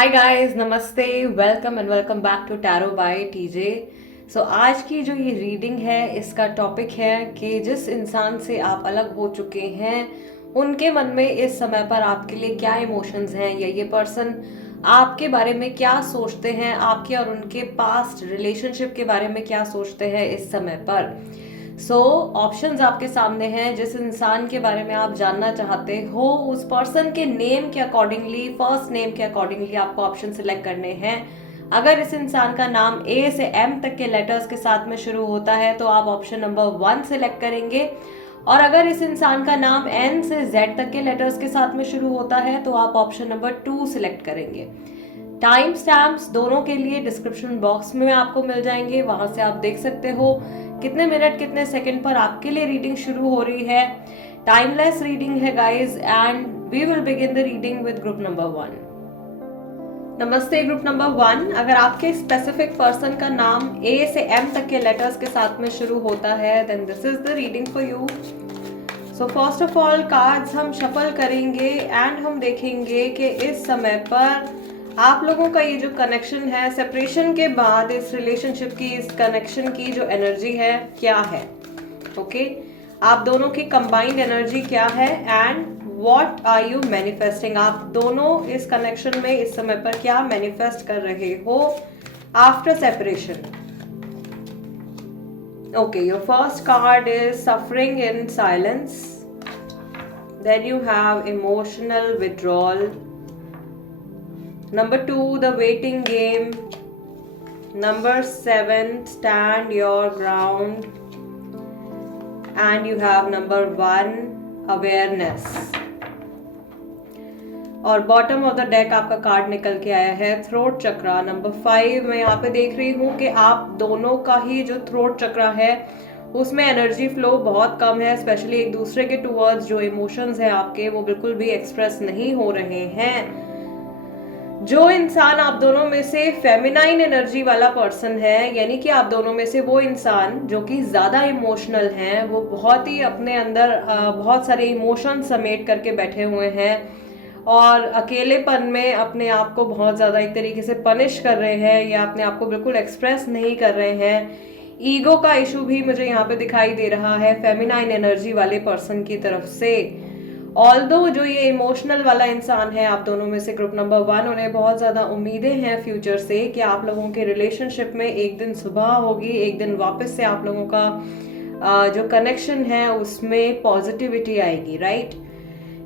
हाय guys, नमस्ते, welcome and welcome back to tarot by TJ. So आज की जो ये रीडिंग है, इसका टॉपिक है कि जिस इंसान से आप अलग हो चुके हैं उनके मन में इस समय पर आपके लिए क्या इमोशंस हैं, या ये पर्सन आपके बारे में क्या सोचते हैं, आपके और उनके पास्ट रिलेशनशिप के बारे में क्या सोचते हैं इस समय पर। ऑप्शंस आपके सामने हैं। जिस इंसान के बारे में आप जानना चाहते हो उस पर्सन के नेम के अकॉर्डिंगली, फर्स्ट नेम के अकॉर्डिंगली आपको ऑप्शन सिलेक्ट करने हैं। अगर इस इंसान का नाम ए से एम तक के लेटर्स के साथ में शुरू होता है तो आप ऑप्शन नंबर 1 सिलेक्ट करेंगे, और अगर इस इंसान का नाम एन से जेड तक के लेटर्स के साथ में शुरू होता है तो आप ऑप्शन नंबर 2 सिलेक्ट करेंगे। टाइम स्टैम्प्स दोनों के लिए डिस्क्रिप्शन बॉक्स में आपको मिल जाएंगे, वहां से आप देख सकते हो कितने मिनट कितने सेकंड पर आपके लिए रीडिंग शुरू हो रही है। टाइमलेस रीडिंग है guys, and we will begin the reading with group number 1। नमस्ते ग्रुप नंबर 1। अगर आपके स्पेसिफिक पर्सन का नाम ए से एम तक के लेटर्स के साथ में शुरू होता है then this is the reading for you. So first of all cards हम शफल करेंगे एंड हम देखेंगे कि इस समय पर आप लोगों का ये जो कनेक्शन है, सेपरेशन के बाद इस रिलेशनशिप की, इस कनेक्शन की जो एनर्जी है क्या है। ओके, आप दोनों की कंबाइंड एनर्जी क्या है and what are you manifesting. आप दोनों इस कनेक्शन में इस समय पर क्या मैनिफेस्ट कर रहे हो after separation. Okay, your first card is suffering in silence, then you have emotional withdrawal, Number 2, the waiting game. Number 7, stand your ground. And you have number 1, awareness. और बॉटम ऑफ द डेक आपका card निकल के आया है throat चक्रा। Number 5 मैं यहाँ पे देख रही हूँ कि आप दोनों का ही जो थ्रोट चक्रा है उसमें एनर्जी फ्लो बहुत कम है, स्पेशली एक दूसरे के टूवर्ड्स जो इमोशंस हैं आपके वो बिल्कुल भी एक्सप्रेस नहीं हो रहे हैं। जो इंसान आप दोनों में से फेमिनाइन एनर्जी वाला पर्सन है, यानी कि आप दोनों में से वो इंसान जो कि ज्यादा इमोशनल हैं, वो बहुत ही अपने अंदर बहुत सारे इमोशन समेट करके बैठे हुए हैं और अकेलेपन में अपने आप को बहुत ज्यादा एक तरीके से पनिश कर रहे हैं या अपने आप को बिल्कुल एक्सप्रेस नहीं कर रहे हैं। ईगो का इशू भी मुझे यहाँ पे दिखाई दे रहा है फेमिनाइन एनर्जी वाले पर्सन की तरफ से। ऑल्दो जो ये इमोशनल वाला इंसान है आप दोनों में से ग्रुप नंबर 1, उन्हें बहुत ज़्यादा उम्मीदें हैं फ्यूचर से कि आप लोगों के रिलेशनशिप में एक दिन सुबह होगी, एक दिन वापस से आप लोगों का जो कनेक्शन है उसमें पॉजिटिविटी आएगी, राइट।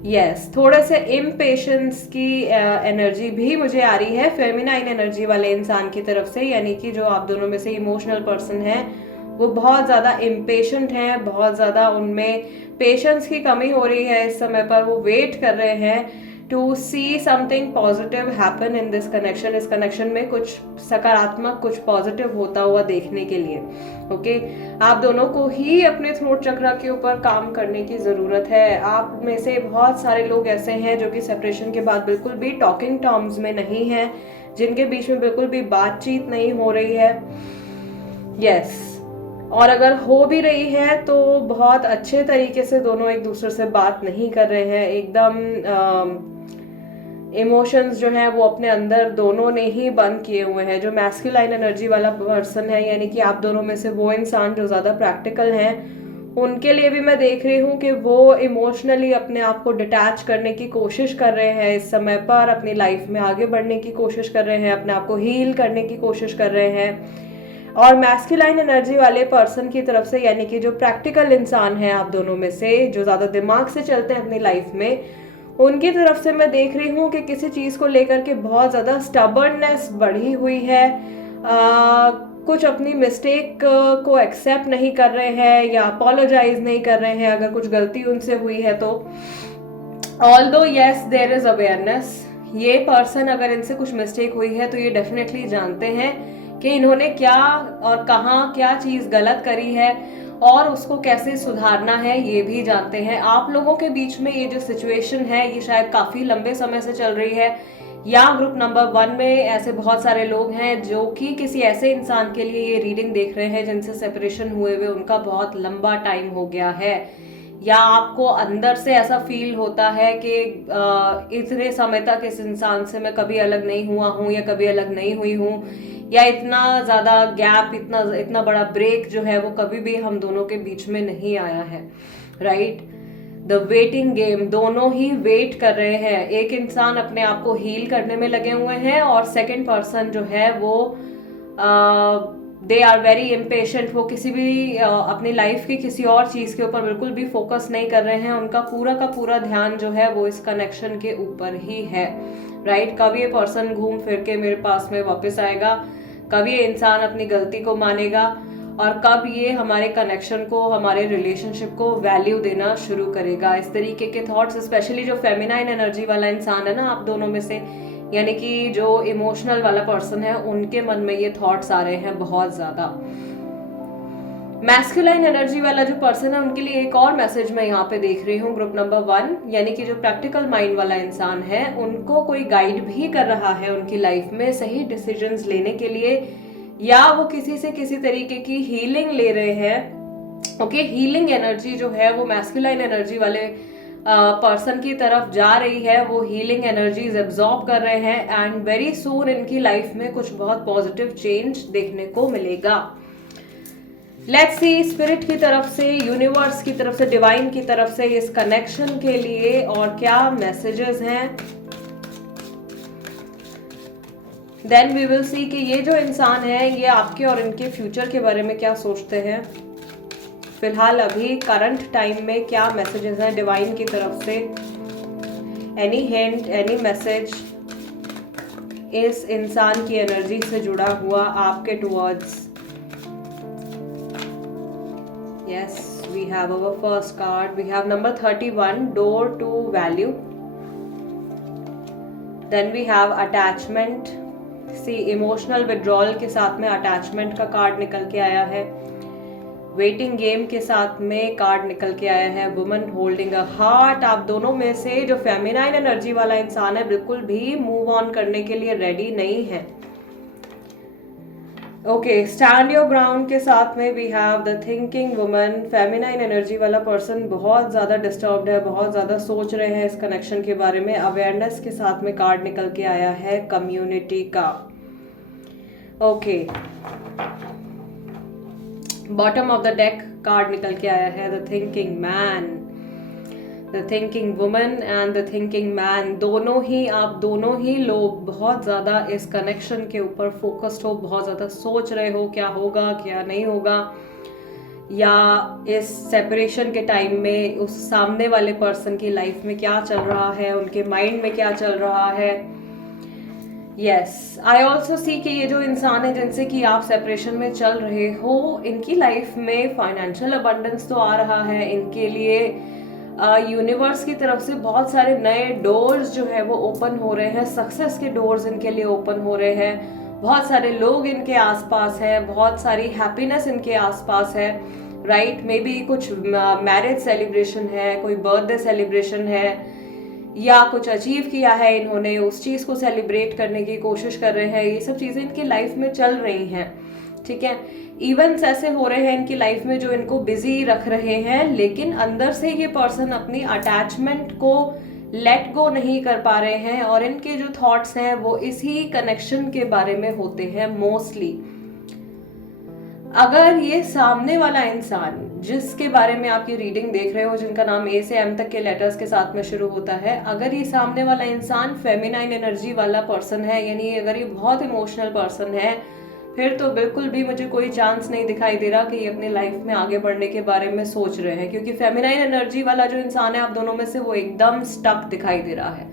यस, थोड़े से इम्पेशंस की एनर्जी भी मुझे आ रही है फेमिनाइन एनर्जी वाले इंसान की तरफ से, यानी कि जो आप दोनों में से इमोशनल पर्सन है वो बहुत ज़्यादा इम्पेशेंट हैं, बहुत ज़्यादा उनमें पेशेंस की कमी हो रही है इस समय पर। वो वेट कर रहे हैं to see something positive happen in this connection. इस कनेक्शन में कुछ सकारात्मक, कुछ पॉजिटिव होता हुआ देखने के लिए। ओके, आप दोनों को ही अपने थ्रोट चक्रा के ऊपर काम करने की ज़रूरत है। आप में से बहुत सारे लोग ऐसे हैं जो कि सेपरेशन के बाद बिल्कुल भी टॉकिंग टर्म्स में नहीं है, जिनके बीच में बिल्कुल भी बातचीत नहीं हो रही है। यस, और अगर हो भी रही है तो बहुत अच्छे तरीके से दोनों एक दूसरे से बात नहीं कर रहे हैं। एकदम इमोशंस जो हैं वो अपने अंदर दोनों ने ही बंद किए हुए हैं। जो मैस्कुलाइन एनर्जी वाला पर्सन है, यानी कि आप दोनों में से वो इंसान जो ज़्यादा प्रैक्टिकल हैं, उनके लिए भी मैं देख रही हूँ कि वो इमोशनली अपने आप को डिटैच करने की कोशिश कर रहे हैं इस समय पर, अपनी लाइफ में आगे बढ़ने की कोशिश कर रहे हैं, अपने आप को हील करने की कोशिश कर रहे हैं। और मैस्कुलाइन एनर्जी वाले पर्सन की तरफ से, यानी कि जो प्रैक्टिकल इंसान है आप दोनों में से, जो ज़्यादा दिमाग से चलते हैं अपनी लाइफ में, उनकी तरफ से मैं देख रही हूँ कि किसी चीज़ को लेकर के बहुत ज़्यादा स्टबर्ननेस बढ़ी हुई है। कुछ अपनी मिस्टेक को एक्सेप्ट नहीं कर रहे हैं या अपोलोजाइज नहीं कर रहे हैं अगर कुछ गलती उनसे हुई है तो। Although yes there is awareness, ये पर्सन अगर इनसे कुछ मिस्टेक हुई है तो ये डेफिनेटली जानते हैं कि इन्होंने क्या और कहाँ क्या चीज़ गलत करी है और उसको कैसे सुधारना है, ये भी जानते हैं। आप लोगों के बीच में ये जो सिचुएशन है ये शायद काफ़ी लंबे समय से चल रही है, या ग्रुप नंबर 1 में ऐसे बहुत सारे लोग हैं जो कि किसी ऐसे इंसान के लिए ये रीडिंग देख रहे हैं जिनसे सेपरेशन हुए हुए उनका बहुत लंबा टाइम हो गया है। या आपको अंदर से ऐसा फील होता है कि इतने समय तक इस इंसान से मैं कभी अलग नहीं हुआ हूँ या कभी अलग नहीं हुई हूँ, या इतना ज़्यादा गैप, इतना इतना बड़ा ब्रेक जो है वो कभी भी हम दोनों के बीच में नहीं आया है, राइट। द वेटिंग गेम, दोनों ही वेट कर रहे हैं। एक इंसान अपने आप को हील करने में लगे हुए हैं और सेकंड पर्सन जो है वो दे आर वेरी इम्पेशेंट। वो किसी भी अपनी लाइफ की किसी और चीज़ के ऊपर बिल्कुल भी फोकस नहीं कर रहे हैं। उनका पूरा का पूरा ध्यान जो है वो इस कनेक्शन के ऊपर ही है, राइट। कब ये पर्सन घूम फिर के मेरे पास में वापस आएगा, कब ये इंसान अपनी गलती को मानेगा, और कब ये हमारे कनेक्शन को, हमारे रिलेशनशिप को वैल्यू देना शुरू करेगा। इस तरीके के थॉट्स, स्पेशली जो फेमिनाइन एनर्जी वाला इंसान है ना आप दोनों में से, यानी कि जो इमोशनल वाला पर्सन है, उनके मन में ये थॉट्स आ रहे हैं बहुत ज्यादा। मैस्कुलाइन एनर्जी वाला जो पर्सन है उनके लिए एक और मैसेज मैं यहाँ पे देख रही हूँ, ग्रुप नंबर 1, यानी कि जो प्रैक्टिकल माइंड वाला इंसान है, उनको कोई गाइड भी कर रहा है उनकी लाइफ में सही डिसीजंस लेने के लिए, या वो किसी से किसी तरीके की हीलिंग ले रहे हैं। ओके, हीलिंग एनर्जी जो है वो मैस्कुलाइन एनर्जी वाले पर्सन की तरफ जा रही है। वो हीलिंग एनर्जीज एब्जॉर्ब कर रहे हैं एंड वेरी सून इनकी लाइफ में कुछ बहुत पॉजिटिव चेंज देखने को मिलेगा। लेट्स सी स्पिरिट की तरफ से, यूनिवर्स की तरफ से, डिवाइन की तरफ से इस कनेक्शन के लिए और क्या मैसेजेस हैं। देन वी विल सी कि ये जो इंसान है ये आपके और इनके फ्यूचर के बारे में क्या सोचते हैं। फिलहाल अभी करंट टाइम में क्या मैसेजेस हैं डिवाइन की तरफ से। एनी हिंट, एनी मैसेज इस इंसान की एनर्जी से जुड़ा हुआ आपके towards. Yes, we have our first card. We have number 31, door to value. Then we have attachment. See, emotional withdrawal के साथ में attachment का कार्ड निकल के आया है। वेटिंग गेम के साथ में कार्ड निकल के आया है वुमन होल्डिंग अ हार्ट। आप दोनों में से जो फेमिनाइन एनर्जी वाला इंसान है बिल्कुल भी मूव ऑन करने के लिए रेडी नहीं है। ओके, स्टैंड योर ग्राउंड के साथ में we have the thinking woman. Feminine energy वाला पर्सन बहुत ज़्यादा डिस्टर्ब्ड है, बहुत ज़्यादा सोच रहे हैं इस कनेक्शन के बारे में। अवेयरनेस के साथ में कार्ड निकल के आया है कम्युनिटी का। Okay, bottom of the deck card निकल के आया है the thinking man, the thinking woman and the thinking man. दोनों ही, आप दोनों ही लोग बहुत ज़्यादा इस कनेक्शन के ऊपर फोकस्ड हो, बहुत ज़्यादा सोच रहे हो क्या होगा क्या नहीं होगा, या इस सेपरेशन के टाइम में उस सामने वाले पर्सन की लाइफ में क्या चल रहा है, उनके माइंड में क्या चल रहा है। यस, आई ऑल्सो सी कि ये जो इंसान है जिनसे कि आप सेपरेशन में चल रहे हो, इनकी लाइफ में फाइनेंशियल अबंडेंस तो आ रहा है इनके लिए। यूनिवर्स की तरफ से बहुत सारे नए डोर्स जो है वो ओपन हो रहे हैं, सक्सेस के डोर्स इनके लिए ओपन हो रहे हैं। बहुत सारे लोग इनके आसपास हैं, बहुत सारी हैप्पीनेस इनके आसपास है, राइट। मे बी कुछ मैरिज सेलिब्रेशन है, कोई बर्थडे सेलिब्रेशन है, या कुछ अचीव किया है इन्होंने, उस चीज़ को सेलिब्रेट करने की कोशिश कर रहे हैं। ये सब चीज़ें इनकी लाइफ में चल रही हैं, ठीक है। इवेंट्स ऐसे हो रहे हैं इनकी लाइफ में जो इनको बिजी रख रहे हैं, लेकिन अंदर से ये पर्सन अपनी अटैचमेंट को लेट गो नहीं कर पा रहे हैं और इनके जो थॉट्स हैं वो इसी कनेक्शन के बारे में होते हैं मोस्टली। अगर ये सामने वाला इंसान जिसके बारे में आप ये रीडिंग देख रहे हो, जिनका नाम ए से एम तक के लेटर्स के साथ में शुरू होता है, अगर ये सामने वाला इंसान फेमिनाइन एनर्जी वाला पर्सन है, यानी अगर ये बहुत इमोशनल पर्सन है, फिर तो बिल्कुल भी मुझे कोई चांस नहीं दिखाई दे रहा कि ये अपनी लाइफ में आगे बढ़ने के बारे में सोच रहे हैं, क्योंकि फेमिनाइन एनर्जी वाला जो इंसान है आप दोनों में से, वो एकदम स्टक दिखाई दे रहा है।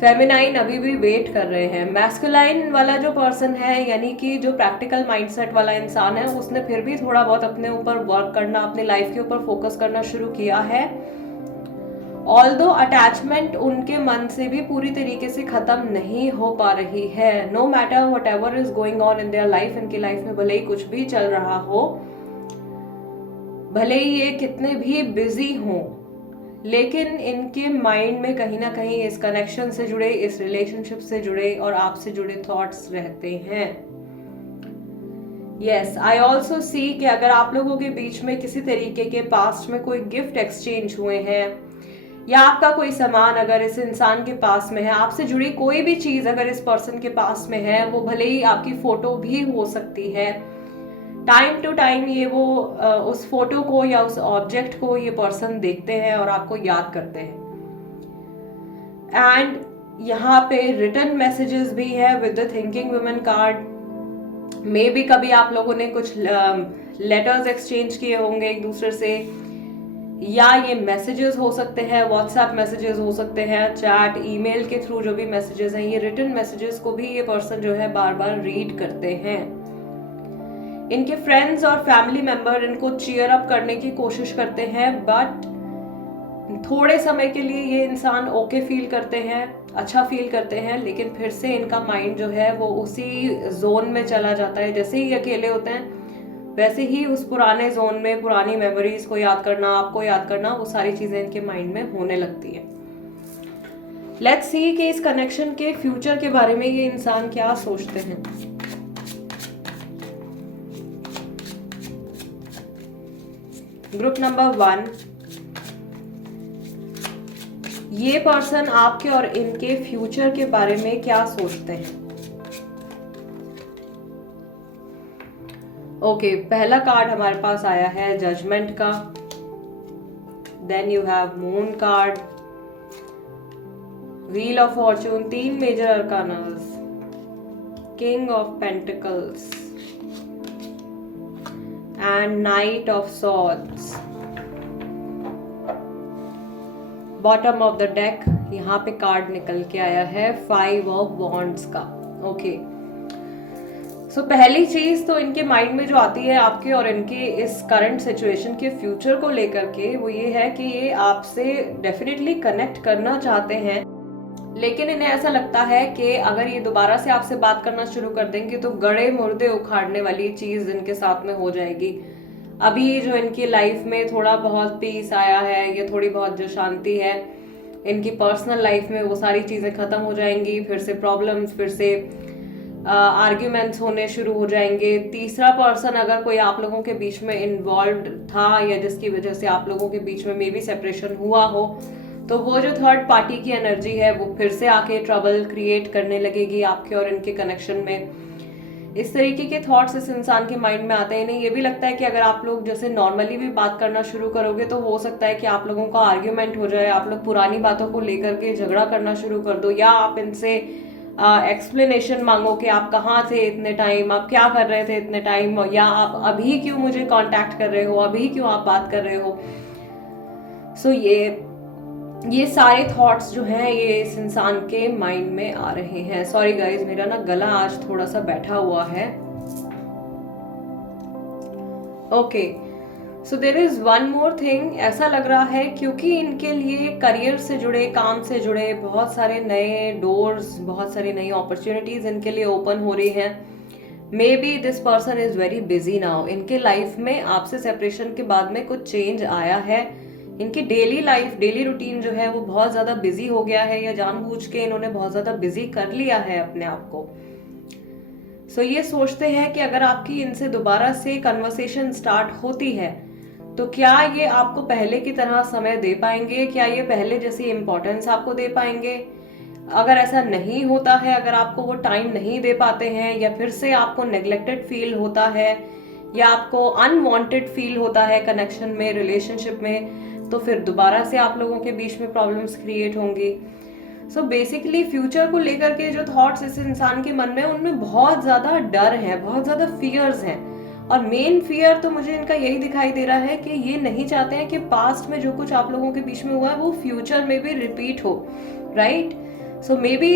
फेमिनाइन अभी भी वेट कर रहे हैं। मैस्कुलाइन वाला जो पर्सन है, यानी कि जो प्रैक्टिकल माइंडसेट वाला इंसान है, उसने फिर भी थोड़ा बहुत अपने ऊपर वर्क करना, अपनी लाइफ के ऊपर फोकस करना शुरू किया है। ऑल्दो अटैचमेंट उनके मन से भी पूरी तरीके से खत्म नहीं हो पा रही है। No matter whatever is going on in their life, इनकी लाइफ में भले ही कुछ भी चल रहा हो, भले ही ये कितने भी बिजी हों, लेकिन इनके माइंड में कहीं ना कहीं इस कनेक्शन से जुड़े, इस रिलेशनशिप से जुड़े और आपसे जुड़े थॉट्स रहते हैं। यस, आई ऑल्सो सी कि अगर आप लोगों के बीच में किसी तरीके के पास्ट में कोई गिफ्ट एक्सचेंज हुए हैं, या आपका कोई सामान अगर इस इंसान के पास में है, आपसे जुड़ी कोई भी चीज अगर इस पर्सन के पास में है, वो भले ही आपकी फोटो भी हो सकती है, टाइम टू टाइम ये वो उस फोटो को या उस ऑब्जेक्ट को ये पर्सन देखते हैं और आपको याद करते हैं। एंड यहाँ पे रिटर्न मैसेजेस भी है with the thinking women card. May be कभी आप लोगों ने कुछ लेटर्स एक्सचेंज किए होंगे एक दूसरे से, या ये मैसेजेस हो सकते हैं, व्हाट्सएप मैसेजेस हो सकते हैं, चैट ईमेल के थ्रू जो भी मैसेजेस हैं, ये रिटर्न मैसेजेस को भी ये पर्सन जो है बार बार रीड करते हैं। इनके फ्रेंड्स और फैमिली मेंबर इनको चीयर अप करने की कोशिश करते हैं, बट थोड़े समय के लिए ये इंसान ओके फील करते हैं, अच्छा फील करते हैं, लेकिन फिर से इनका माइंड जो है वो उसी जोन में चला जाता है। जैसे ही अकेले होते हैं वैसे ही उस पुराने जोन में पुरानी मेमोरीज को याद करना, आपको याद करना, वो सारी चीजें इनके माइंड में होने लगती है। लेट्स सी कि इस कनेक्शन के फ्यूचर के बारे में ये इंसान क्या सोचते हैं। ग्रुप नंबर 1, ये पर्सन आपके और इनके फ्यूचर के बारे में क्या सोचते हैं। ओके, पहला कार्ड हमारे पास आया है जजमेंट का, then you have moon card, wheel of fortune, 3 major arcanas, king of pentacles and knight of swords. Bottom of the deck यहाँ पे कार्ड निकल के आया है 5 ऑफ वॉन्ड्स का। ओके, सो पहली चीज तो इनके माइंड में जो आती है आपके और इनके इस करंट सिचुएशन के फ्यूचर को लेकर के, वो ये है कि ये आपसे डेफिनेटली कनेक्ट करना चाहते हैं, लेकिन इन्हें ऐसा लगता है कि अगर ये दोबारा से आपसे बात करना शुरू कर देंगे तो गड़े मुर्दे उखाड़ने वाली चीज इनके साथ में हो जाएगी। अभी जो इनकी लाइफ में थोड़ा बहुत पीस आया है या थोड़ी बहुत जो शांति है इनकी पर्सनल लाइफ में, वो सारी चीजें खत्म हो जाएंगी, फिर से प्रॉब्लम्स, फिर से आर्ग्यूमेंट्स होने शुरू हो जाएंगे। तीसरा पर्सन अगर कोई आप लोगों के बीच में इन्वॉल्व था या जिसकी वजह से आप लोगों के बीच में मे बी सेपरेशन हुआ हो, तो वो जो थर्ड पार्टी की एनर्जी है वो फिर से आके ट्रबल क्रिएट करने लगेगी आपके और इनके कनेक्शन में। इस तरीके के थॉट्स इस इंसान के माइंड में आते हैं। इन्हें ये भी लगता है कि अगर आप लोग जैसे नॉर्मली भी बात करना शुरू करोगे तो हो सकता है कि आप लोगों का आर्ग्यूमेंट हो जाए, आप लोग पुरानी बातों को लेकर के झगड़ा करना शुरू कर दो, या आप इनसे एक्सप्लेनेशन मांगो कि आप कहाँ थे इतने टाइम, आप क्या कर रहे थे इतने टाइम, या आप अभी क्यों मुझे कांटेक्ट कर रहे हो, अभी क्यों आप बात कर रहे हो। सो ये सारे थॉट्स जो हैं ये इस इंसान के माइंड में आ रहे हैं। सॉरी गाइज, मेरा ना गला आज थोड़ा सा बैठा हुआ है। Okay, so there is one more thing. ऐसा लग रहा है क्योंकि इनके लिए करियर से जुड़े, काम से जुड़े बहुत सारे नए डोर्स, बहुत सारी नई अपॉर्चुनिटीज इनके लिए ओपन हो रही हैं। May be this person is very busy now. इनके लाइफ में आपसे सेपरेशन के बाद में कुछ चेंज आया है। इनकी डेली लाइफ, डेली रूटीन जो है वो बहुत ज्यादा बिजी हो गया है, या जानबूझ के इन्होंने बहुत ज्यादा बिजी कर लिया है अपने आप को। सो ये सोचते हैं कि अगर आपकी इनसे दोबारा से कन्वर्सेशन स्टार्ट होती है तो क्या ये आपको पहले की तरह समय दे पाएंगे, क्या ये पहले जैसी इंपॉर्टेंस आपको दे पाएंगे। अगर ऐसा नहीं होता है, अगर आपको वो टाइम नहीं दे पाते हैं, या फिर से आपको नेग्लेक्टेड फील होता है, या आपको अनवांटेड फील होता है कनेक्शन में, रिलेशनशिप में, तो फिर दोबारा से आप लोगों के बीच में प्रॉब्लम्स क्रिएट होंगी। सो बेसिकली फ्यूचर को लेकर के जो थॉट्स इस इंसान के मन में, उनमें बहुत ज्यादा डर है, बहुत ज्यादा फियर्स हैं। और मेन फियर तो मुझे इनका यही दिखाई दे रहा है कि ये नहीं चाहते हैं कि पास्ट में जो कुछ आप लोगों के बीच में हुआ है वो फ्यूचर में भी रिपीट हो, राइट। सो मे बी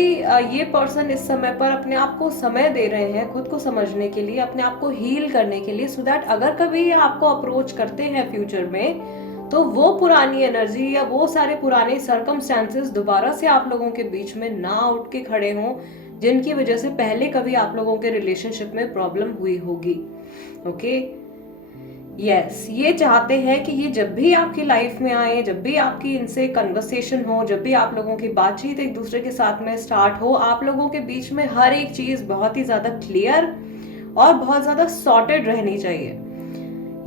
ये पर्सन इस समय पर अपने आप को समय दे रहे हैं खुद को समझने के लिए, अपने आप को हील करने के लिए, सो दैट अगर कभी ये आपको अप्रोच करते हैं फ्यूचर में तो वो पुरानी एनर्जी या वो सारे पुराने सर्कमस्टेंसेस दोबारा से आप लोगों के बीच में ना उठ के खड़े हों, जिनकी वजह से पहले कभी आप लोगों के रिलेशनशिप में प्रॉब्लम हुई होगी। ओके, यस, ये चाहते हैं कि ये जब भी आपकी लाइफ में आए, जब भी आपकी इनसे कन्वर्सेशन हो, जब भी आप लोगों की बातचीत एक दूसरे के साथ में स्टार्ट हो, आप लोगों के बीच में हर एक चीज बहुत ही ज्यादा क्लियर और बहुत ज्यादा सॉर्टेड रहनी चाहिए।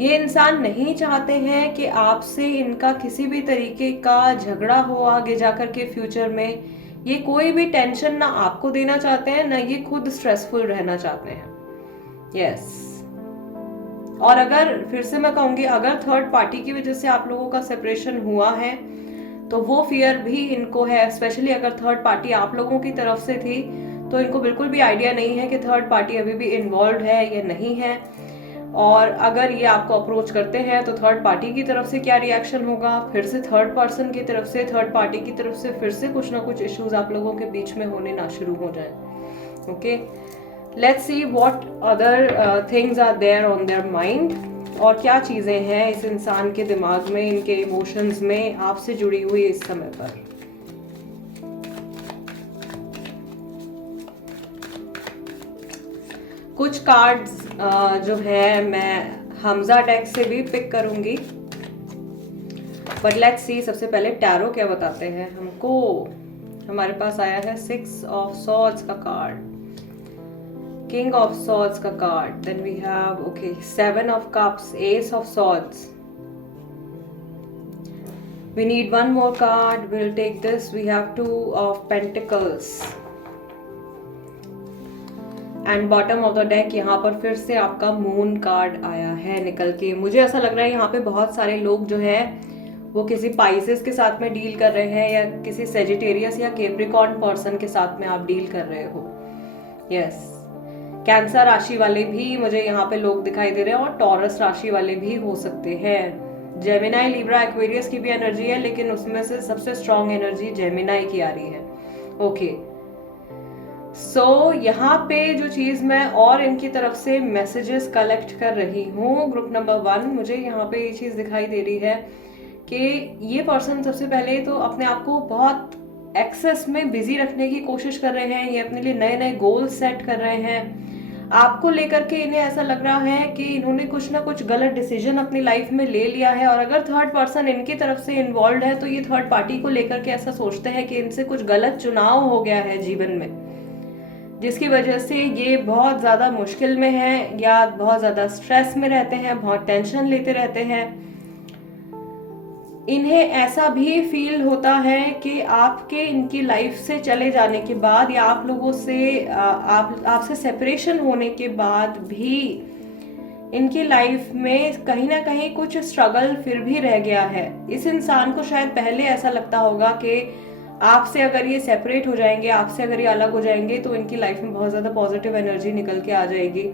ये इंसान नहीं चाहते हैं कि आपसे इनका किसी भी तरीके का झगड़ा हो आगे जाकर के फ्यूचर में। ये कोई भी टेंशन ना आपको देना चाहते हैं, ना ये खुद स्ट्रेसफुल रहना चाहते हैं। यस और अगर फिर से मैं कहूंगी, अगर थर्ड पार्टी की वजह से आप लोगों का सेपरेशन हुआ है तो वो फियर भी इनको है। स्पेशली अगर थर्ड पार्टी आप लोगों की तरफ से थी तो इनको बिल्कुल भी आइडिया नहीं है कि थर्ड पार्टी अभी भी इन्वॉल्व है या नहीं है। और अगर ये आपको अप्रोच करते हैं तो थर्ड पार्टी की तरफ से क्या रिएक्शन होगा, फिर से थर्ड पर्सन की तरफ से, थर्ड पार्टी की तरफ से फिर से कुछ ना कुछ इश्यूज आप लोगों के बीच में होने ना शुरू हो जाए। Okay, let's see what other things are there on their mind, और क्या चीजें हैं इस इंसान के दिमाग में, इनके इमोशंस में आपसे जुड़ी हुई इस समय पर। कुछ कार्ड्स जो है मैं हमजा डेक से भी पिक करूंगी, बट लेट्स सी सबसे पहले टैरो क्या बताते हैं हमको। हमारे पास आया है 6 ऑफ सॉर्ड्स का कार्ड, King of Swords का card, then we have okay 7 of Cups, Ace of Swords. We need one more card. We'll take this. We have 2 of Pentacles. And bottom of the deck यहाँ पर फिर से आपका moon card आया है निकल के। मुझे ऐसा लग रहा है यहाँ पे बहुत सारे लोग जो है वो किसी पाइसेस के साथ में डील कर रहे हैं, या किसी सेजिटेरियस या कैप्रिकॉर्न पर्सन के साथ में आप डील कर रहे हो। यस कैंसर राशि वाले भी मुझे यहाँ पे लोग दिखाई दे रहे हैं, और टॉरस राशि वाले भी हो सकते हैं। जेमिनाई, लिब्रा, एक्वेरियस की भी एनर्जी है, लेकिन उसमें से सबसे स्ट्रॉन्ग एनर्जी जेमिनाई की आ रही है। ओके सो यहाँ पे जो चीज मैं और इनकी तरफ से मैसेजेस कलेक्ट कर रही हूँ, ग्रुप नंबर 1, मुझे यहाँ पे ये चीज दिखाई दे रही है कि ये पर्सन सबसे पहले तो अपने आप को बहुत एक्सेस में बिजी रखने की कोशिश कर रहे हैं। ये अपने लिए नए नए गोल सेट कर रहे हैं। आपको लेकर के इन्हें ऐसा लग रहा है कि इन्होंने कुछ ना कुछ गलत डिसीजन अपनी लाइफ में ले लिया है, और अगर थर्ड पर्सन इनकी तरफ से इन्वॉल्व है तो ये थर्ड पार्टी को लेकर के ऐसा सोचते हैं कि इनसे कुछ गलत चुनाव हो गया है जीवन में, जिसकी वजह से ये बहुत ज्यादा मुश्किल में है, या बहुत ज्यादा स्ट्रेस में रहते हैं, बहुत टेंशन लेते रहते हैं। इन्हें ऐसा भी फील होता है कि आपके इनकी लाइफ से चले जाने के बाद, या आप लोगों से आपसे सेपरेशन होने के बाद भी इनकी लाइफ में कहीं ना कहीं कुछ स्ट्रगल फिर भी रह गया है। इस इंसान को शायद पहले ऐसा लगता होगा कि आपसे अगर ये सेपरेट हो जाएंगे, आपसे अगर ये अलग हो जाएंगे तो इनकी लाइफ में बहुत ज्यादा पॉजिटिव एनर्जी निकल के आ जाएगी,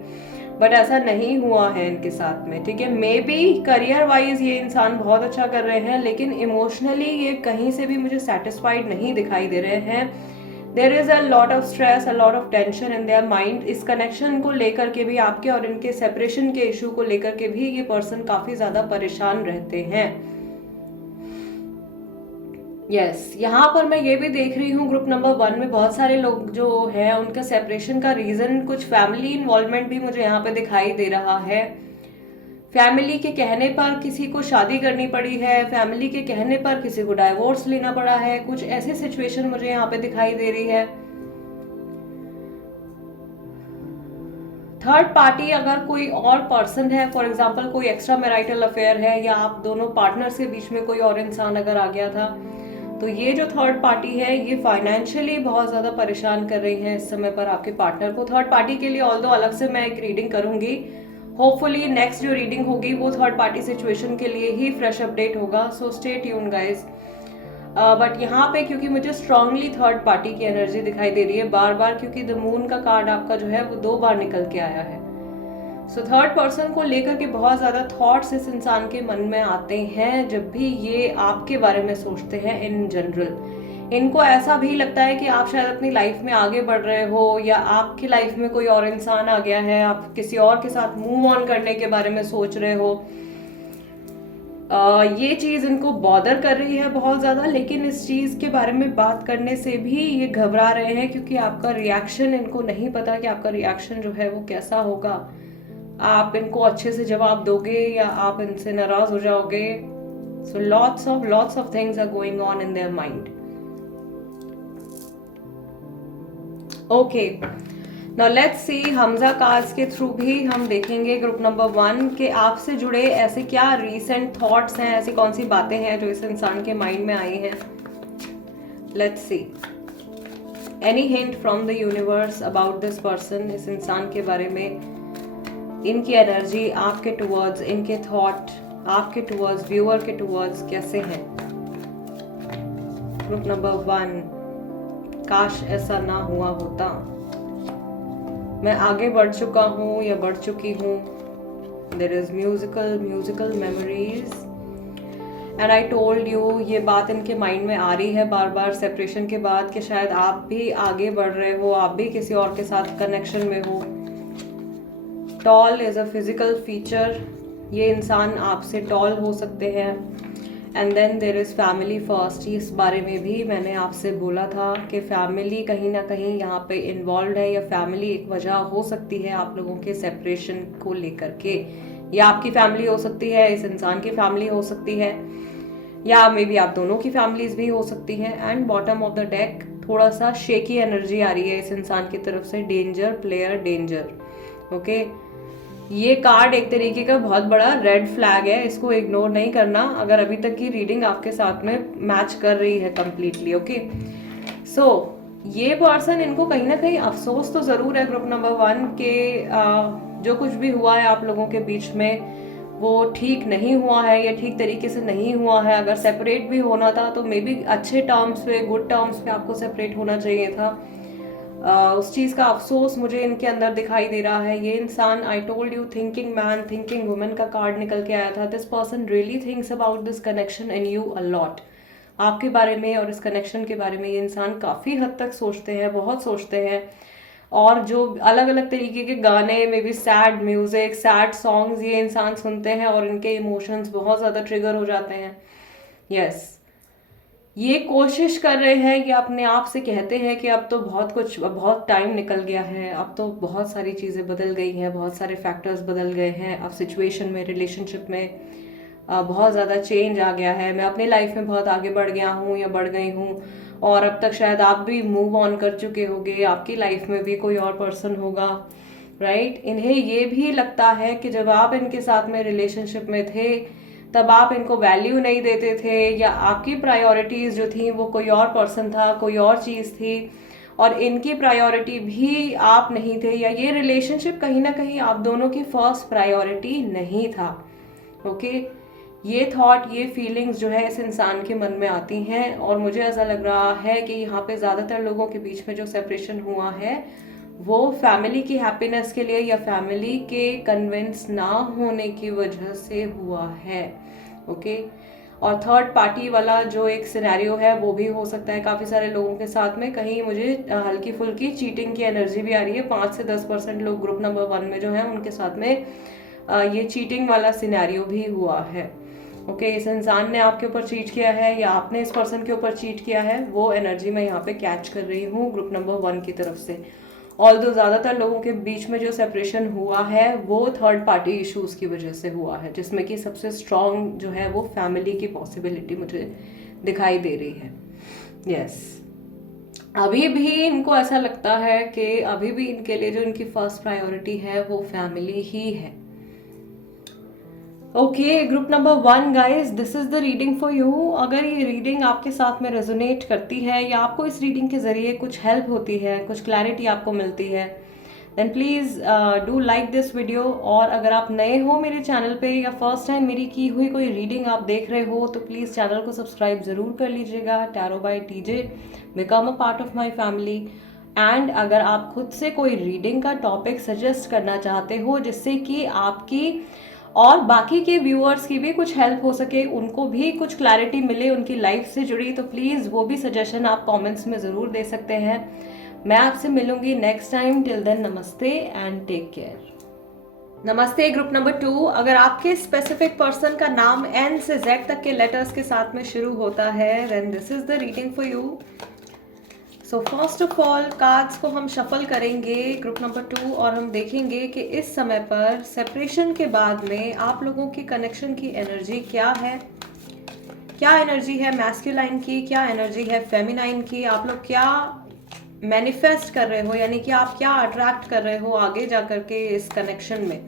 बट ऐसा नहीं हुआ है इनके साथ में। ठीक है, मे बी करियर वाइज ये इंसान बहुत अच्छा कर रहे हैं, लेकिन इमोशनली ये कहीं से भी मुझे सेटिस्फाइड नहीं दिखाई दे रहे हैं। There is a lot of stress, a lot of tension in their mind. इस कनेक्शन को लेकर के भी, आपके और इनके सेपरेशन के इशू को लेकर के भी ये पर्सन काफी ज्यादा परेशान रहते हैं। यस यहाँ पर मैं ये भी देख रही हूँ ग्रुप नंबर 1 में बहुत सारे लोग जो है उनका सेपरेशन का रीजन कुछ फैमिली इन्वॉल्वमेंट भी मुझे यहाँ पे दिखाई दे रहा है। फैमिली के कहने पर किसी को शादी करनी पड़ी है, फैमिली के कहने पर किसी को डाइवोर्स लेना पड़ा है, कुछ ऐसी सिचुएशन मुझे यहाँ पे दिखाई दे रही है। थर्ड पार्टी अगर कोई और पर्सन है, फॉर एग्जाम्पल कोई एक्स्ट्रा मैरिटल अफेयर है, या आप दोनों पार्टनर्स के बीच में कोई और इंसान अगर आ गया था, तो ये जो थर्ड पार्टी है ये फाइनेंशियली बहुत ज्यादा परेशान कर रही है इस समय पर आपके पार्टनर को। थर्ड पार्टी के लिए ऑल्दो अलग से मैं एक रीडिंग करूंगी, होपफुली नेक्स्ट जो रीडिंग होगी वो थर्ड पार्टी सिचुएशन के लिए ही फ्रेश अपडेट होगा, so stay tune guys. But यहाँ पे क्योंकि मुझे स्ट्रांगली थर्ड पार्टी की एनर्जी दिखाई दे रही है बार बार, क्योंकि द मून का कार्ड आपका जो है वो 2 बार निकल के आया है। सो थर्ड पर्सन को लेकर के बहुत ज्यादा थॉट्स इस इंसान के मन में आते हैं जब भी ये आपके बारे में सोचते हैं। इन जनरल इनको ऐसा भी लगता है कि आप शायद अपनी लाइफ में आगे बढ़ रहे हो, या आपकी लाइफ में कोई और इंसान आ गया है, आप किसी और के साथ मूव ऑन करने के बारे में सोच रहे हो। ये चीज इनको बॉदर कर रही है बहुत ज्यादा, लेकिन इस चीज के बारे में बात करने से भी ये घबरा रहे हैं, क्योंकि आपका रिएक्शन, इनको नहीं पता कि आपका रिएक्शन जो है वो कैसा होगा। आप इनको अच्छे से जवाब दोगे या आप इनसे नाराज हो जाओगे। So lots of things are going on in their mind. Okay, now let's see हमजा कार्ड्स के थ्रू भी हम देखेंगे ग्रुप नंबर 1 के आपसे जुड़े ऐसे क्या रीसेंट थॉट्स हैं, ऐसी कौन सी बातें हैं जो इस इंसान के माइंड में आई हैं. Let's see any hint from the universe about this person. इस इंसान के बारे में, इनकी एनर्जी आपके टुवर्ड्स, इनके थॉट आपके टुवर्ड्स, व्यूअर के टुवर्ड्स कैसे हैं. ग्रुप नंबर 1, काश ऐसा ना हुआ होता, मैं आगे बढ़ चुका हूँ या बढ़ चुकी हूँ. There is musical memories and I told you. ये बात इनके माइंड में आ रही है बार बार सेपरेशन के बाद कि शायद आप भी आगे बढ़ रहे हो, आप भी किसी और के साथ कनेक्शन में हो. Tall is a physical feature. ये इंसान आपसे टॉल हो सकते हैं. And then there is family first. इस बारे में भी मैंने आपसे बोला था कि फैमिली कहीं ना कहीं यहाँ पे इन्वॉल्व है, या फैमिली एक वजह हो सकती है आप लोगों के सेपरेशन को लेकर के. या आपकी फैमिली हो सकती है, इस इंसान की फैमिली हो सकती है, या मे बी आप दोनों की फैमिलीज भी हो सकती हैं. And bottom of the deck थोड़ा सा शेकी एनर्जी आ रही है इस इंसान की तरफ से. Danger player danger. ओके, ये कार्ड एक तरीके का बहुत बड़ा रेड फ्लैग है, इसको इग्नोर नहीं करना अगर अभी तक की रीडिंग आपके साथ में मैच कर रही है कंप्लीटली. ओके, सो ये पर्सन, इनको कहीं ना कहीं अफसोस तो ज़रूर है ग्रुप नंबर 1 के जो कुछ भी हुआ है आप लोगों के बीच में वो ठीक नहीं हुआ है या ठीक तरीके से नहीं हुआ है. अगर सेपरेट भी होना था तो मे बी अच्छे टर्म्स पे, गुड टर्म्स पे आपको सेपरेट होना चाहिए था. उस चीज़ का अफसोस मुझे इनके अंदर दिखाई दे रहा है. ये इंसान, आई told you, thinking man, thinking women का कार्ड निकल के आया था. This person really thinks about this connection in you a lot. आपके बारे में और इस कनेक्शन के बारे में ये इंसान काफ़ी हद तक सोचते हैं, बहुत सोचते हैं. और जो अलग अलग तरीके के गाने, may be sad music, sad songs ये इंसान सुनते हैं और इनके इमोशंस बहुत ज़्यादा ट्रिगर हो जाते हैं. यस, ये कोशिश कर रहे हैं कि अपने आप से कहते हैं कि अब तो बहुत टाइम निकल गया है, अब तो बहुत सारी चीज़ें बदल गई हैं, बहुत सारे फैक्टर्स बदल गए हैं. अब सिचुएशन में, रिलेशनशिप में बहुत ज़्यादा चेंज आ गया है. मैं अपनी लाइफ में बहुत आगे बढ़ गया हूँ या बढ़ गई हूँ, और अब तक शायद आप भी मूव ऑन कर चुके होंगे, आपकी लाइफ में भी कोई और पर्सन होगा. राइट, इन्हें ये भी लगता है कि जब आप इनके साथ में रिलेशनशिप में थे तब आप इनको वैल्यू नहीं देते थे, या आपकी प्रायोरिटीज़ जो थी वो कोई और पर्सन था, कोई और चीज़ थी, और इनकी प्रायोरिटी भी आप नहीं थे, या ये रिलेशनशिप कहीं ना कहीं आप दोनों की फर्स्ट प्रायोरिटी नहीं था. ओके, ये थॉट, ये फीलिंग्स जो है इस इंसान के मन में आती हैं. और मुझे ऐसा लग रहा है कि यहाँ पे ज़्यादातर लोगों के बीच में जो सेपरेशन हुआ है वो फैमिली की हैप्पीनेस के लिए या फैमिली के कन्विंस ना होने की वजह से हुआ है. ओके, और थर्ड पार्टी वाला जो एक सिनेरियो है वो भी हो सकता है काफ़ी सारे लोगों के साथ में. कहीं मुझे हल्की फुल्की चीटिंग की एनर्जी भी आ रही है. 5 से 10% लोग ग्रुप नंबर 1 में जो है उनके साथ में ये चीटिंग वाला सिनेरियो भी हुआ है. ओके, इस इंसान ने आपके ऊपर चीट किया है या आपने इस पर्सन के ऊपर चीट किया है, वो एनर्जी मैं यहाँ पे कैच कर रही हूँ ग्रुप नंबर 1 की तरफ से. ऑल्दो ज़्यादातर लोगों के बीच में जो सेपरेशन हुआ है वो थर्ड पार्टी इश्यूज़ की वजह से हुआ है, जिसमें कि सबसे स्ट्रॉन्ग जो है वो फैमिली की पॉसिबिलिटी मुझे दिखाई दे रही है. यस, अभी भी इनको ऐसा लगता है कि अभी भी इनके लिए जो इनकी फर्स्ट प्रायोरिटी है वो फैमिली ही है. Okay, group number 1 guys, this is the reading for you. अगर ये रीडिंग आपके साथ में रेजोनेट करती है या आपको इस रीडिंग के जरिए कुछ हेल्प होती है, कुछ क्लैरिटी आपको मिलती है, then please do like this video. और अगर आप नए हो मेरे चैनल पे या फर्स्ट टाइम मेरी की हुई कोई रीडिंग आप देख रहे हो तो प्लीज़ चैनल को सब्सक्राइब ज़रूर कर लीजिएगा. Tarot by TJ, become a part of my family. And अगर आप खुद से कोई रीडिंग का टॉपिक सजेस्ट करना चाहते हो जिससे कि आपकी और बाकी के व्यूअर्स की भी कुछ हेल्प हो सके, उनको भी कुछ क्लैरिटी मिले उनकी लाइफ से जुड़ी, तो प्लीज़ वो भी सजेशन आप कमेंट्स में ज़रूर दे सकते हैं. मैं आपसे मिलूंगी नेक्स्ट टाइम. टिल देन, नमस्ते एंड टेक केयर. नमस्ते ग्रुप नंबर 2. अगर आपके स्पेसिफिक पर्सन का नाम N से Z तक के लेटर्स के साथ में शुरू होता है, then this is the reading for you. So first of all cards को हम शफल करेंगे ग्रुप नंबर 2 और हम देखेंगे कि इस समय पर सेपरेशन के बाद में आप लोगों की कनेक्शन की एनर्जी क्या है. क्या एनर्जी है मैस्कुलाइन की, क्या एनर्जी है फेमिनाइन की, आप लोग क्या मैनिफेस्ट कर रहे हो, यानी कि आप क्या अट्रैक्ट कर रहे हो आगे जा करके इस कनेक्शन में।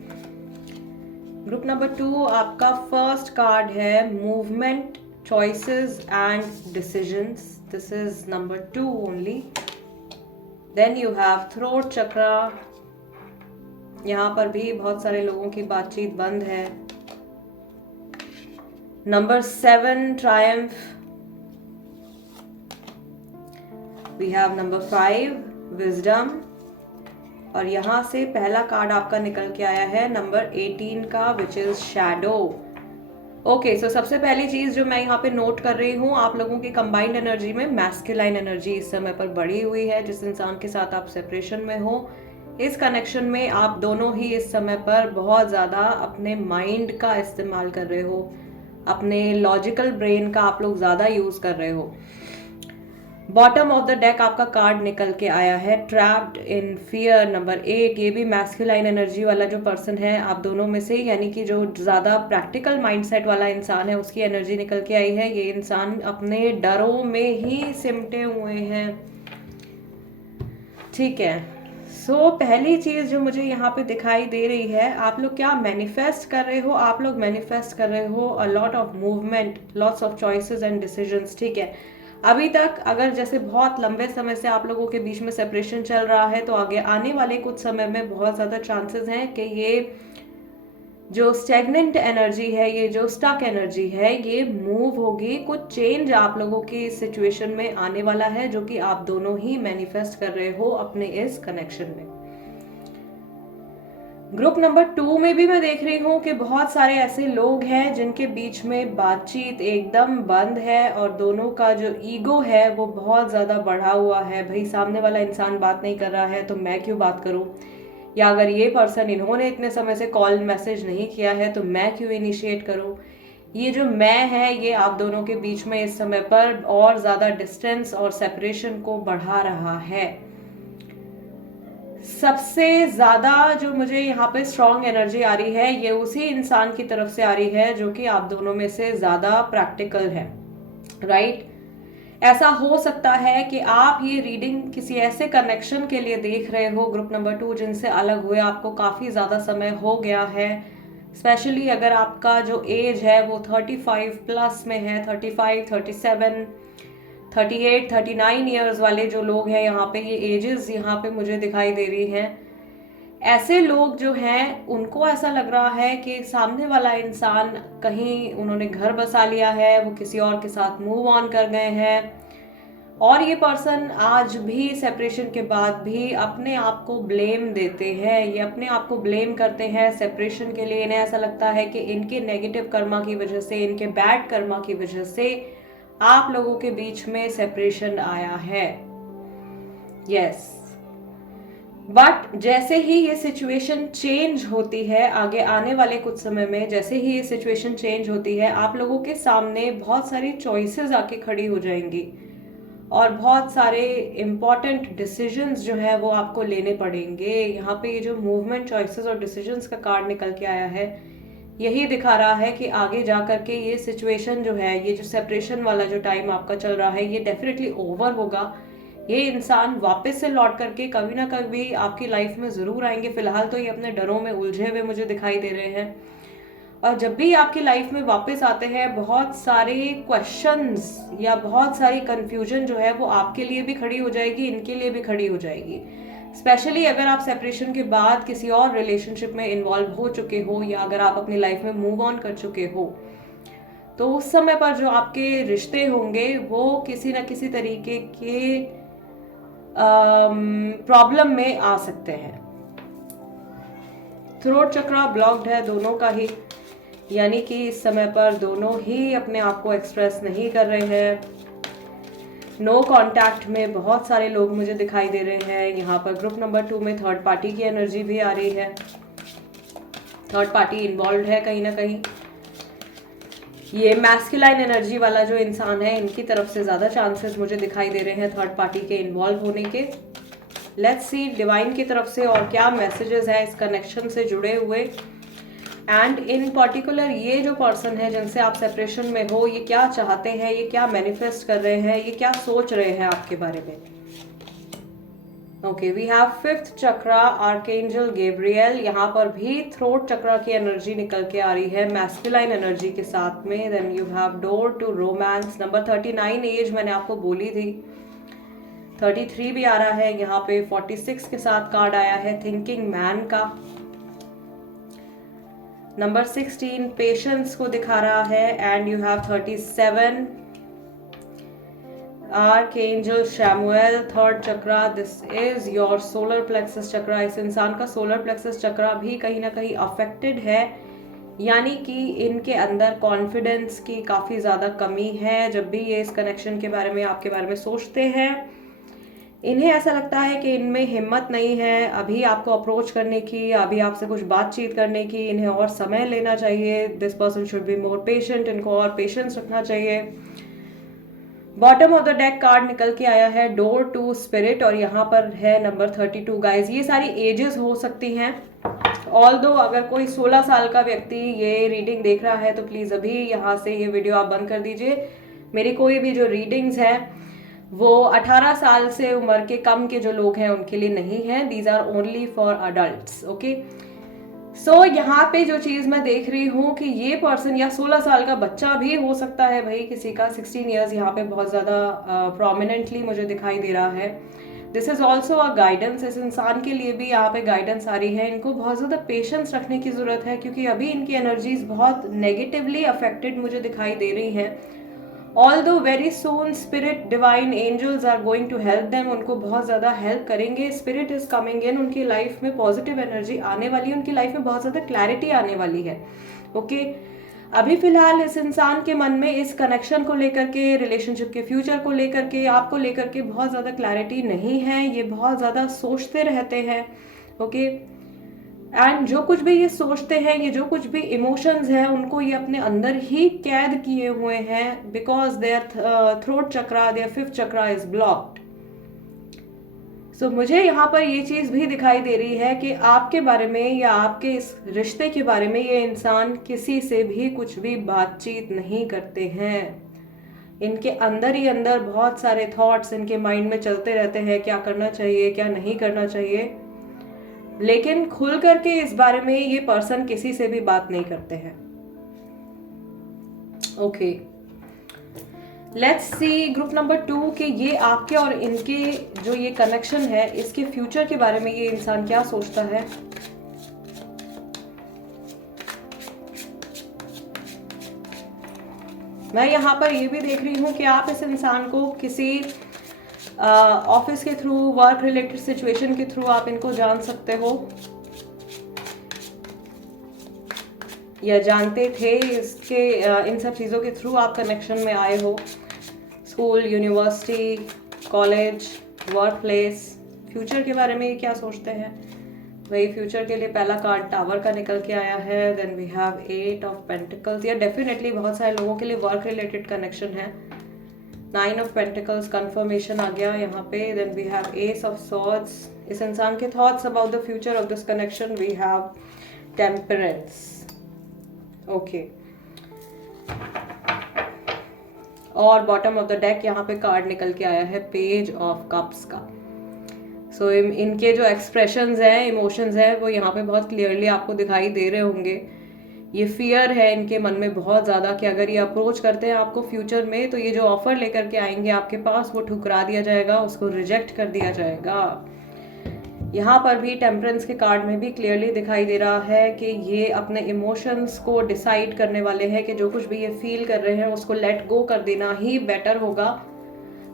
ग्रुप नंबर 2, आपका फर्स्ट कार्ड है movement, choices and decisions. This is number 2 only. Then you have throat chakra, यहाँ पर भी बहुत सारे लोगों की बातचीत बंद है। Number 7, triumph. We have number 5, wisdom. और यहाँ से पहला कार्ड आपका निकल के आया है नंबर 18 का, विच इज शैडो। ओके, सो सबसे पहली चीज जो मैं यहाँ पे नोट कर रही हूँ, आप लोगों की कंबाइंड एनर्जी में मैस्कुलाइन एनर्जी इस समय पर बढ़ी हुई है। जिस इंसान के साथ आप सेपरेशन में हो, इस कनेक्शन में आप दोनों ही इस समय पर बहुत ज्यादा अपने माइंड का इस्तेमाल कर रहे हो, अपने लॉजिकल ब्रेन का आप लोग ज्यादा यूज कर रहे हो। बॉटम ऑफ द डेक आपका कार्ड निकल के आया है ट्रैप्ड इन फियर, नंबर 8। ये भी मैस्कुलाइन एनर्जी वाला जो पर्सन है आप दोनों में से, यानी कि जो ज्यादा प्रैक्टिकल माइंडसेट वाला इंसान है, उसकी एनर्जी निकल के आई है। ये इंसान अपने डरों में ही सिमटे हुए हैं। ठीक है, सो पहली चीज जो मुझे यहाँ पे दिखाई दे रही है, आप लोग क्या मैनिफेस्ट कर रहे हो? आप लोग मैनिफेस्ट कर रहे हो अ lot of movement, lots of choices and decisions. ठीक है, अभी तक अगर जैसे बहुत लंबे समय से आप लोगों के बीच में सेपरेशन चल रहा है, तो आगे आने वाले कुछ समय में बहुत ज़्यादा चांसेस हैं कि ये जो स्टेगनेंट एनर्जी है, ये जो स्टक एनर्जी है, ये मूव होगी। कुछ चेंज आप लोगों की सिचुएशन में आने वाला है, जो कि आप दोनों ही मैनिफेस्ट कर रहे हो अपने इस कनेक्शन में। ग्रुप नंबर 2 में भी मैं देख रही हूँ कि बहुत सारे ऐसे लोग हैं जिनके बीच में बातचीत एकदम बंद है और दोनों का जो ईगो है वो बहुत ज़्यादा बढ़ा हुआ है। भाई सामने वाला इंसान बात नहीं कर रहा है तो मैं क्यों बात करूँ, या अगर ये पर्सन, इन्होंने इतने समय से कॉल मैसेज नहीं किया है तो मैं क्यों इनिशिएट करूँ। ये जो मैं है, ये आप दोनों के बीच में इस समय पर और ज़्यादा डिस्टेंस और सेपरेशन को बढ़ा रहा है। सबसे ज्यादा जो मुझे यहाँ पे स्ट्रॉन्ग एनर्जी आ रही है, ये उसी इंसान की तरफ से आ रही है जो कि आप दोनों में से ज्यादा प्रैक्टिकल है, राइट? ऐसा हो सकता है कि आप ये रीडिंग किसी ऐसे कनेक्शन के लिए देख रहे हो, ग्रुप नंबर 2, जिनसे अलग हुए आपको काफी ज्यादा समय हो गया है। स्पेशली अगर आपका जो एज है वो 35 प्लस में है, 35, 37, 38, 39 ईयर्स वाले जो लोग हैं यहाँ पे, ये एजेस यहाँ पे मुझे दिखाई दे रही हैं। ऐसे लोग जो हैं उनको ऐसा लग रहा है कि सामने वाला इंसान, कहीं उन्होंने घर बसा लिया है, वो किसी और के साथ मूव ऑन कर गए हैं, और ये पर्सन आज भी सेपरेशन के बाद भी अपने आप को ब्लेम देते हैं। ये अपने आप को ब्लेम करते हैं सेपरेशन के लिए। इन्हें ऐसा लगता है कि इनके नेगेटिव कर्मा की वजह से, इनके बैड कर्मा की वजह से आप लोगों के बीच में सेपरेशन आया है। यस, बट जैसे ही ये सिचुएशन चेंज होती है, आगे आने वाले कुछ समय में जैसे ही ये सिचुएशन चेंज होती है, आप लोगों के सामने बहुत सारी चॉइसेस आके खड़ी हो जाएंगी और बहुत सारे इम्पॉर्टेंट डिसीजंस जो है वो आपको लेने पड़ेंगे। यहाँ पे ये जो मूवमेंट, चॉइसेस और डिसीजंस का कार्ड निकल के आया है, यही दिखा रहा है कि आगे जा करके ये सिचुएशन जो है, ये जो सेपरेशन वाला जो टाइम आपका चल रहा है, ये डेफिनेटली ओवर होगा। ये इंसान वापस से लौट करके कभी ना कभी आपकी लाइफ में जरूर आएंगे। फिलहाल तो ये अपने डरों में उलझे हुए मुझे दिखाई दे रहे हैं, और जब भी आपकी लाइफ में वापस आते हैं, बहुत सारे क्वेश्चंस या बहुत सारी कंफ्यूजन जो है वो आपके लिए भी खड़ी हो जाएगी, इनके लिए भी खड़ी हो जाएगी। स्पेशली अगर आप सेपरेशन के बाद किसी और रिलेशनशिप में इन्वॉल्व हो चुके हो, या अगर आप अपनी लाइफ में मूव ऑन कर चुके हो, तो उस समय पर जो आपके रिश्ते होंगे वो किसी न किसी तरीके के प्रॉब्लम में आ सकते हैं। थ्रोट चक्रा ब्लॉक्ड है दोनों का ही, यानी कि इस समय पर दोनों ही अपने आप को एक्सप्रेस नहीं कर रहे हैं। नो कांटेक्ट में बहुत सारे लोग मुझे दिखाई दे रहे हैं। यहाँ पर ग्रुप नंबर 2 में थर्ड पार्टी की एनर्जी भी आ रही है, थर्ड पार्टी इन्वॉल्व है कहीं ना कहीं। ये मैस्कुलाइन एनर्जी वाला जो इंसान है, इनकी तरफ से ज्यादा चांसेस मुझे दिखाई दे रहे हैं थर्ड पार्टी के इन्वॉल्व होने के। लेट्स सी डिवाइन की तरफ से और क्या मैसेजेस हैं इस कनेक्शन से जुड़े हुए, एंड इन पर्टिकुलर ये जो पर्सन है जिनसे आप सेपरेशन में हो, ये क्या चाहते हैं, ये क्या मैनिफेस्ट कर रहे हैं, ये क्या सोच रहे हैं आपके बारे में। Okay, we have fifth chakra archangel Gabriel. यहाँ पर भी थ्रोट चक्रा की एनर्जी निकल के आ रही है मैस्कुलाइन एनर्जी के साथ में। Then you have door to romance. Number 39 as मैंने आपको बोली थी, 33 भी आ रहा है यहाँ पे। 46 के साथ कार्ड आया है थिंकिंग मैन का। नंबर 16 पेशेंस को दिखा रहा है and you have 37 archangel Chamuel, third chakra. This is your solar plexus chakra. इस इंसान का सोलर प्लेक्सस चक्रा भी कहीं ना कहीं अफेक्टेड है, यानी कि इनके अंदर कॉन्फिडेंस की काफ़ी ज़्यादा कमी है। जब भी ये इस कनेक्शन के बारे में, आपके बारे में सोचते हैं, इन्हें ऐसा लगता है कि इनमें हिम्मत नहीं है अभी आपको अप्रोच करने की, अभी आपसे कुछ बातचीत करने की। इन्हें और समय लेना चाहिए। This person should be more patient. इनको और पेशेंस रखना चाहिए। Bottom of the deck card निकल के आया है डोर टू स्पिरिट और यहाँ पर है नंबर 32 गाइज। ये सारी एजेस हो सकती हैं। ऑल्दो अगर कोई 16 साल का व्यक्ति ये रीडिंग देख रहा है तो प्लीज़ अभी यहाँ से ये वीडियो आप बंद कर दीजिए। मेरी कोई भी जो रीडिंग्स हैं वो 18 साल से उम्र के कम के जो लोग हैं उनके लिए नहीं है। These are only for adults. Okay, so यहाँ पे जो चीज़ मैं देख रही हूँ कि ये पर्सन या 16 साल का बच्चा भी हो सकता है भाई किसी का। 16 ईयर्स यहाँ पे बहुत ज़्यादा प्रोमिनेंटली मुझे दिखाई दे रहा है। This is also a guidance. इस इंसान के लिए भी यहाँ पे गाइडेंस आ रही है। इनको बहुत ज़्यादा पेशेंस रखने की ज़रूरत है क्योंकि अभी इनकी एनर्जीज बहुत नेगेटिवली अफेक्टेड मुझे दिखाई दे रही हैं। Although very soon spirit divine angels are going to help them, उनको बहुत ज़्यादा हेल्प करेंगे। स्पिरिट इज कमिंग इन, उनकी लाइफ में पॉजिटिव एनर्जी आने वाली है, उनकी लाइफ में बहुत ज़्यादा क्लैरिटी आने वाली है। ओके, अभी फिलहाल इस इंसान के मन में इस कनेक्शन को लेकर के, रिलेशनशिप के फ्यूचर को लेकर के, आपको लेकर के बहुत ज़्यादा क्लैरिटी नहीं है। ये बहुत ज़्यादा सोचते रहते हैं। ओके, एंड जो कुछ भी ये सोचते हैं, ये जो कुछ भी इमोशंस हैं, उनको ये अपने अंदर ही कैद किए हुए हैं because their throat chakra, their fifth chakra is blocked. So मुझे यहाँ पर ये चीज़ भी दिखाई दे रही है कि आपके बारे में या आपके इस रिश्ते के बारे में ये इंसान किसी से भी कुछ भी बातचीत नहीं करते हैं। इनके अंदर ही अंदर बहुत सारे थॉट्स इनके माइंड में चलते रहते हैं, क्या करना चाहिए, क्या नहीं करना चाहिए, लेकिन खुल करके इस बारे में ये पर्सन किसी से भी बात नहीं करते हैं। Okay, let's see group number 2 कि ये आपके और इनके जो ये कनेक्शन है, इसके फ्यूचर के बारे में ये इंसान क्या सोचता है। मैं यहाँ पर ये भी देख रही हूँ कि आप इस इंसान को किसी ऑफिस के थ्रू, वर्क रिलेटेड सिचुएशन के थ्रू आप इनको जान सकते हो या जानते थे। इसके इन सब चीज़ों के थ्रू आप कनेक्शन में आए हो। School, university, college, work place. Future के बारे में ये क्या सोचते हैं भाई। फ्यूचर के लिए पहला कार्ड टावर का निकल के आया है। Then we have 8 of pentacles. या डेफिनेटली बहुत सारे लोगों के लिए वर्क रिलेटेड कनेक्शन है। 9 ऑफ पेंटिकल्स कंफर्मेशन आ गया यहाँ पे। Then we have ace of swords. इस इंसान के thoughts about the future of this connection, we have temperance. Okay, और बॉटम ऑफ द डेक यहाँ पे कार्ड निकल के आया है पेज ऑफ कप्स का। सो इनके जो एक्सप्रेशंस हैं, इमोशंस हैं, वो यहाँ पे बहुत क्लियरली आपको दिखाई दे रहे होंगे। ये फियर है इनके मन में बहुत ज़्यादा कि अगर ये अप्रोच करते हैं आपको फ्यूचर में तो ये जो ऑफर लेकर के आएंगे आपके पास वो ठुकरा दिया जाएगा, उसको रिजेक्ट कर दिया जाएगा। यहाँ पर भी टेम्परेंस के कार्ड में भी क्लियरली दिखाई दे रहा है कि ये अपने इमोशंस को डिसाइड करने वाले हैं कि जो कुछ भी ये फील कर रहे हैं उसको लेट गो कर देना ही बेटर होगा,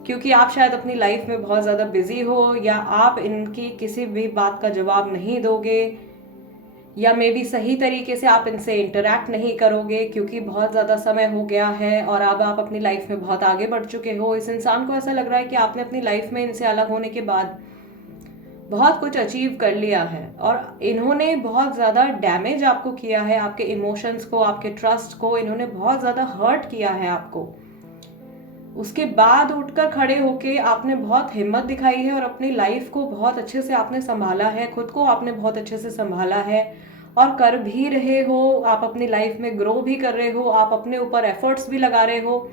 क्योंकि आप शायद अपनी लाइफ में बहुत ज़्यादा बिजी हो या आप इनकी किसी भी बात का जवाब नहीं दोगे या मे बी सही तरीके से आप इनसे इंटरैक्ट नहीं करोगे क्योंकि बहुत ज़्यादा समय हो गया है और अब आप अपनी लाइफ में बहुत आगे बढ़ चुके हो। इस इंसान को ऐसा लग रहा है कि आपने अपनी लाइफ में इनसे अलग होने के बाद बहुत कुछ अचीव कर लिया है और इन्होंने बहुत ज़्यादा डैमेज आपको किया है, आपके इमोशंस को, आपके ट्रस्ट को इन्होंने बहुत ज़्यादा हर्ट किया है आपको। उसके बाद उठकर खड़े होके आपने बहुत हिम्मत दिखाई है और अपनी लाइफ को बहुत अच्छे से आपने संभाला है, खुद को आपने बहुत अच्छे से संभाला है और कर भी रहे हो। आप अपनी लाइफ में ग्रो भी कर रहे हो, आप अपने ऊपर एफर्ट्स भी लगा रहे हो।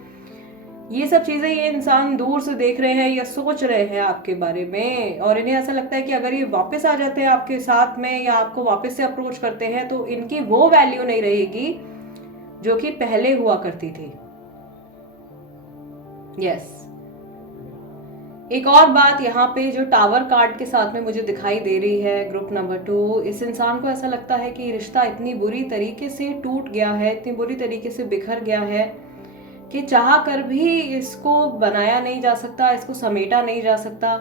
ये सब चीजें ये इंसान दूर से देख रहे हैं या सोच रहे हैं आपके बारे में, और इन्हें ऐसा लगता है कि अगर ये वापस आ जाते हैं आपके साथ में या आपको वापस से अप्रोच करते हैं तो इनकी वो वैल्यू नहीं रहेगी जो कि पहले हुआ करती थी। यस। एक और बात यहाँ पे जो टावर कार्ड के साथ में मुझे दिखाई दे रही है ग्रुप नंबर 2, इस इंसान को ऐसा लगता है कि रिश्ता इतनी बुरी तरीके से टूट गया है, इतनी बुरी तरीके से बिखर गया है कि चाह कर भी इसको बनाया नहीं जा सकता, इसको समेटा नहीं जा सकता।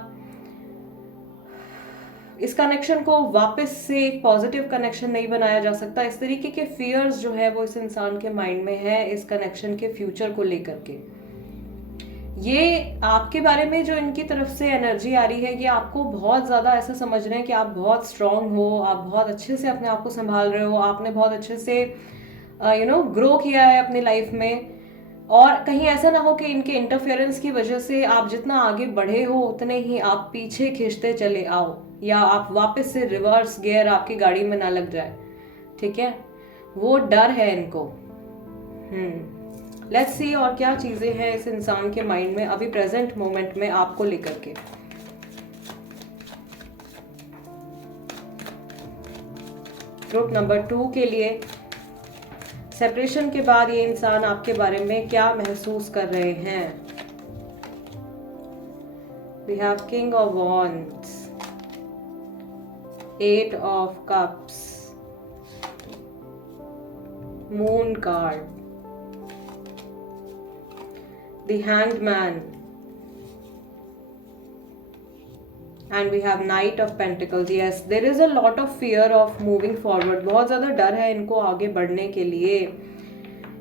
इस कनेक्शन को वापस से एक पॉजिटिव कनेक्शन नहीं बनाया जा सकता। इस तरीके के फियर्स जो है वो इस इंसान के माइंड में है इस कनेक्शन के फ्यूचर को लेकर के। ये आपके बारे में जो इनकी तरफ से एनर्जी आ रही है, ये आपको बहुत ज़्यादा ऐसा समझ रहे हैं कि आप बहुत स्ट्रांग हो, आप बहुत अच्छे से अपने आप को संभाल रहे हो, आपने बहुत अच्छे से ग्रो किया है अपनी लाइफ में। और कहीं ऐसा ना हो कि इनके इंटरफेरेंस की वजह से आप जितना आगे बढ़े हो उतने ही आप पीछे खींचते चले आओ, या आप वापस से रिवर्स गियर आपकी गाड़ी में ना लग जाए। ठीक है, वो डर है इनको। लेट्स सी और क्या चीजें हैं इस इंसान के माइंड में अभी प्रेजेंट मोमेंट में आपको लेकर के। ग्रुप नंबर 2 के लिए सेपरेशन के बाद ये इंसान आपके बारे में क्या महसूस कर रहे हैं। We have king of wands, 8 of cups, moon card, the hanged man, and we have knight of pentacles. Yes, there is a lot of fear of moving forward. बहुत ज़्यादा डर है इनको आगे बढ़ने के लिए।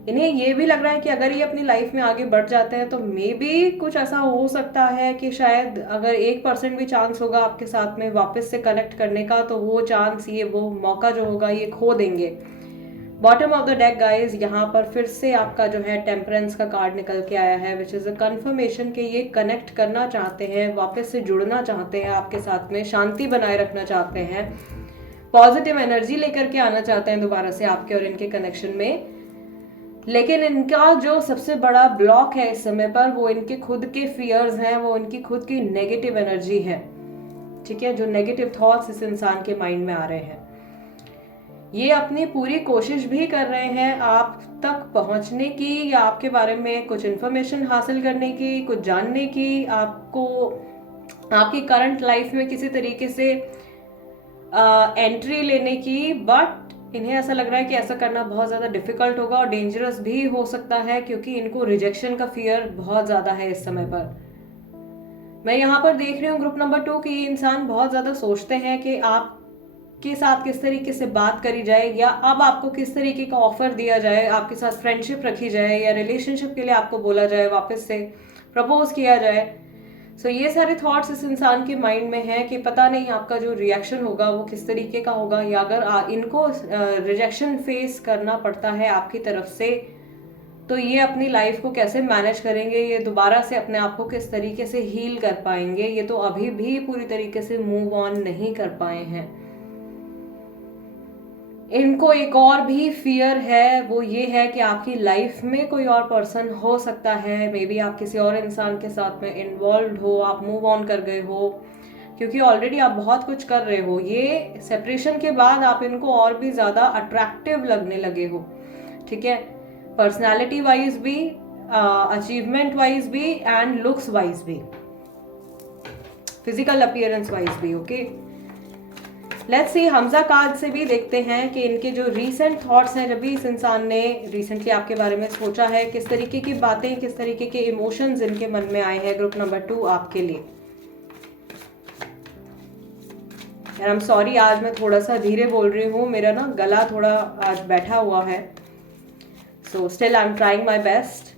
इन्हें ये भी लग रहा है कि अगर ये अपनी लाइफ में आगे बढ़ जाते हैं तो मे बी कुछ ऐसा हो सकता है कि शायद अगर 1% भी चांस होगा आपके साथ में वापस से कनेक्ट करने का, तो वो चांस, ये वो मौका जो होगा ये खो देंगे। Bottom of the deck guys, यहाँ पर फिर से आपका जो है टेम्परेंस का कार्ड निकल के आया है, विच इज़ अ कन्फर्मेशन कि ये कनेक्ट करना चाहते हैं, वापस से जुड़ना चाहते हैं आपके साथ में, शांति बनाए रखना चाहते हैं, पॉजिटिव एनर्जी लेकर के आना चाहते हैं दोबारा से आपके और इनके कनेक्शन में। लेकिन इनका जो सबसे बड़ा ब्लॉक है इस समय पर वो इनके खुद के फियर्स हैं, वो इनकी खुद की नेगेटिव एनर्जी है। ठीक है, जो नेगेटिव थॉट्स इस इंसान के माइंड में आ रहे हैं, ये अपनी पूरी कोशिश भी कर रहे हैं आप तक पहुंचने की, या आपके बारे में कुछ इन्फॉर्मेशन हासिल करने की, कुछ जानने की, आपको आपकी करंट लाइफ में किसी तरीके से एंट्री लेने की। बट इन्हें ऐसा लग रहा है कि ऐसा करना बहुत ज़्यादा डिफिकल्ट होगा और डेंजरस भी हो सकता है, क्योंकि इनको रिजेक्शन का फियर बहुत ज़्यादा है इस समय पर। मैं यहाँ पर देख रही हूँ ग्रुप नंबर 2 कि ये इंसान बहुत ज़्यादा सोचते हैं कि आप के साथ किस तरीके से बात करी जाए, या अब आपको किस तरीके का ऑफर दिया जाए, आपके साथ फ्रेंडशिप रखी जाए, या रिलेशनशिप के लिए आपको बोला जाए, वापस से प्रपोज किया जाए। सो ये सारे थॉट्स इस इंसान के माइंड में हैं कि पता नहीं आपका जो रिएक्शन होगा वो किस तरीके का होगा, या अगर इनको रिजेक्शन फेस करना पड़ता है आपकी तरफ से तो ये अपनी लाइफ को कैसे मैनेज करेंगे, ये दोबारा से अपने आप को किस तरीके से हील कर पाएंगे। ये तो अभी भी पूरी तरीके से मूव ऑन नहीं कर पाए हैं। इनको एक और भी फियर है, वो ये है कि आपकी लाइफ में कोई और पर्सन हो सकता है, मे बी आप किसी और इंसान के साथ में इन्वॉल्व हो, आप मूव ऑन कर गए हो, क्योंकि ऑलरेडी आप बहुत कुछ कर रहे हो। ये सेपरेशन के बाद आप इनको और भी ज़्यादा अट्रैक्टिव लगने लगे हो। ठीक है, पर्सनैलिटी वाइज भी, अचीवमेंट वाइज भी, एंड लुक्स वाइज भी, फिजिकल अपीयरेंस वाइज भी। Okay, let's see Hamza card से भी देखते हैं कि इनके जो रीसेंट थॉट्स हैं, जब भी इस इंसान ने रिसेंटली आपके बारे में सोचा है, किस तरीके की बातें, किस तरीके के इमोशंस इनके मन में आए हैं ग्रुप नंबर 2 आपके लिए। यार आई एम सॉरी, आज मैं थोड़ा सा धीरे बोल रही हूँ, मेरा ना गला थोड़ा आज बैठा हुआ है, so still I am trying my best.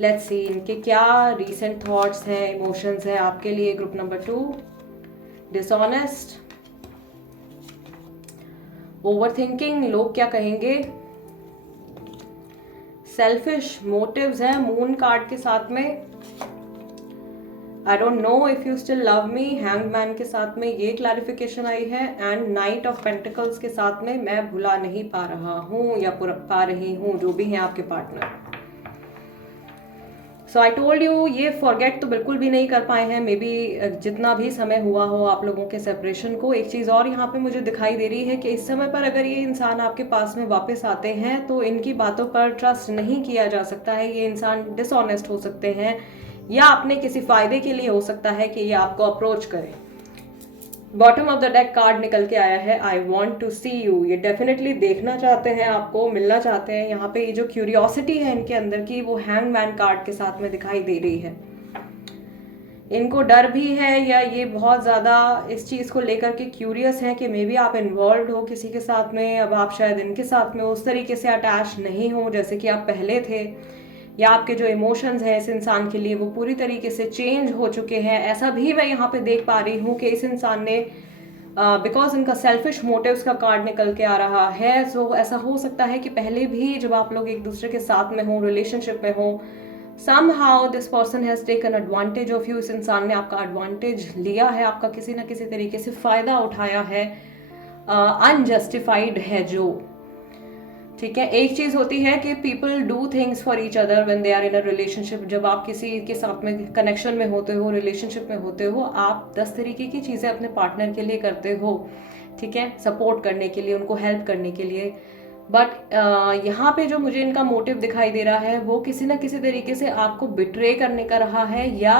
Let's see इनके क्या रीसेंट थॉट्स हैं, इमोशंस हैं आपके लिए ग्रुप नंबर 2। डिसऑनेस्ट, ओवरथिंकिंग, लोग क्या कहेंगे, सेल्फिश मोटिव्स हैं मून कार्ड के साथ में, I don't know if you still love me, hanged man के साथ में ये क्लैरिफिकेशन आई है, एंड नाइट ऑफ पेंटिकल्स के साथ में मैं भुला नहीं पा रहा हूँ या पा रही हूँ, जो भी हैं आपके partner. So I told you, ये फॉरगेट तो बिल्कुल भी नहीं कर पाए हैं। मे बी जितना भी समय हुआ हो आप लोगों के सेपरेशन को। एक चीज़ और यहाँ पे मुझे दिखाई दे रही है कि इस समय पर अगर ये इंसान आपके पास में वापस आते हैं तो इनकी बातों पर ट्रस्ट नहीं किया जा सकता है। ये इंसान डिसऑनेस्ट हो सकते हैं या अपने किसी फायदे के लिए हो सकता है कि ये आपको अप्रोच करें। Bottom of the deck card निकल के आया है, I want to see you. ये डेफिनेटली देखना चाहते हैं, आपको मिलना चाहते हैं। यहाँ पे ये जो क्यूरियोसिटी है इनके अंदर की, वो हैंगमैन कार्ड के साथ में दिखाई दे रही है। इनको डर भी है या ये बहुत ज़्यादा इस चीज़ को लेकर के क्यूरियस हैं कि मे बी आप इन्वॉल्व हो किसी के साथ में, अब आप शायद इनके साथ में उस तरीके से अटैच नहीं हो जैसे कि आप पहले थे, या आपके जो इमोशंस हैं इस इंसान के लिए वो पूरी तरीके से चेंज हो चुके हैं। ऐसा भी मैं यहाँ पे देख पा रही हूँ कि इस इंसान ने बिकॉज इनका सेल्फिश मोटिव्स का कार्ड निकल के आ रहा है, सो ऐसा हो सकता है कि पहले भी जब आप लोग एक दूसरे के साथ में हो, रिलेशनशिप में हो, somehow this person has taken advantage of you। इस इंसान ने आपका एडवांटेज लिया है, आपका किसी ना किसी तरीके से फायदा उठाया है, अनजस्टिफाइड है जो, ठीक है। एक चीज होती है कि people do things for each other when they are in a relationship. जब आप किसी के साथ में कनेक्शन में होते हो, रिलेशनशिप में होते हो, आप 10 तरीके की चीजें अपने पार्टनर के लिए करते हो, ठीक है, सपोर्ट करने के लिए, उनको हेल्प करने के लिए। बट यहाँ पे जो मुझे इनका मोटिव दिखाई दे रहा है वो किसी ना किसी तरीके से आपको बिट्रे करने का रहा है, या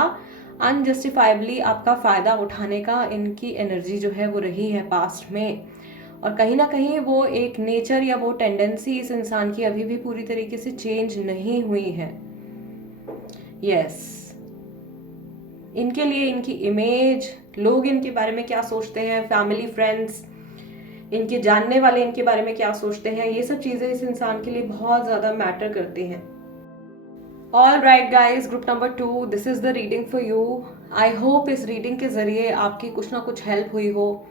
अनजस्टिफाइबली आपका फायदा उठाने का इनकी एनर्जी जो है वो रही है पास्ट में। और कहीं ना कहीं वो एक नेचर या वो टेंडेंसी इस इंसान की अभी भी पूरी तरीके से चेंज नहीं हुई है। यस, इनके लिए इनकी इमेज, लोग इनके बारे में क्या सोचते हैं, फैमिली फ्रेंड्स, इनके जानने वाले इनके बारे में क्या सोचते हैं, ये सब चीजें इस इंसान के लिए बहुत ज्यादा मैटर करती हैं। All right guys, group number 2, this is the reading for you. I hope इस रीडिंग के जरिए आपकी कुछ ना कुछ हेल्प हुई हो,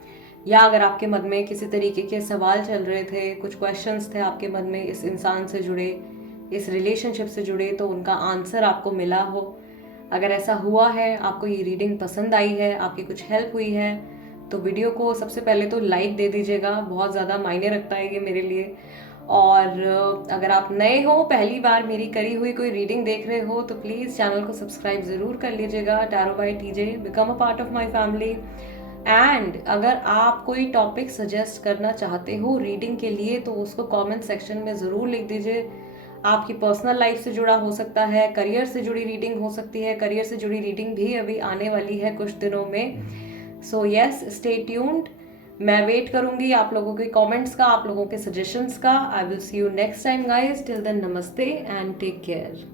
या अगर आपके मन में किसी तरीके के सवाल चल रहे थे, कुछ क्वेश्चंस थे आपके मन में इस इंसान से जुड़े, इस रिलेशनशिप से जुड़े, तो उनका आंसर आपको मिला हो। अगर ऐसा हुआ है, आपको ये रीडिंग पसंद आई है, आपकी कुछ हेल्प हुई है, तो वीडियो को सबसे पहले तो लाइक दे दीजिएगा, बहुत ज़्यादा मायने रखता है ये मेरे लिए। और अगर आप नए हो, पहली बार मेरी करी हुई कोई रीडिंग देख रहे हो, तो प्लीज़ चैनल को सब्सक्राइब ज़रूर कर लीजिएगा। Tarot by TJ, become a part of my family. And अगर आप कोई टॉपिक सजेस्ट करना चाहते हो रीडिंग के लिए, तो उसको कमेंट सेक्शन में ज़रूर लिख दीजिए। आपकी पर्सनल लाइफ से जुड़ा हो सकता है, करियर से जुड़ी रीडिंग हो सकती है, करियर से जुड़ी रीडिंग भी अभी आने वाली है कुछ दिनों में। So yes, stay tuned. मैं वेट करूंगी आप लोगों के कमेंट्स का, आप लोगों के सजेशंस का। I will see you next time guys, till then नमस्ते एंड टेक केयर।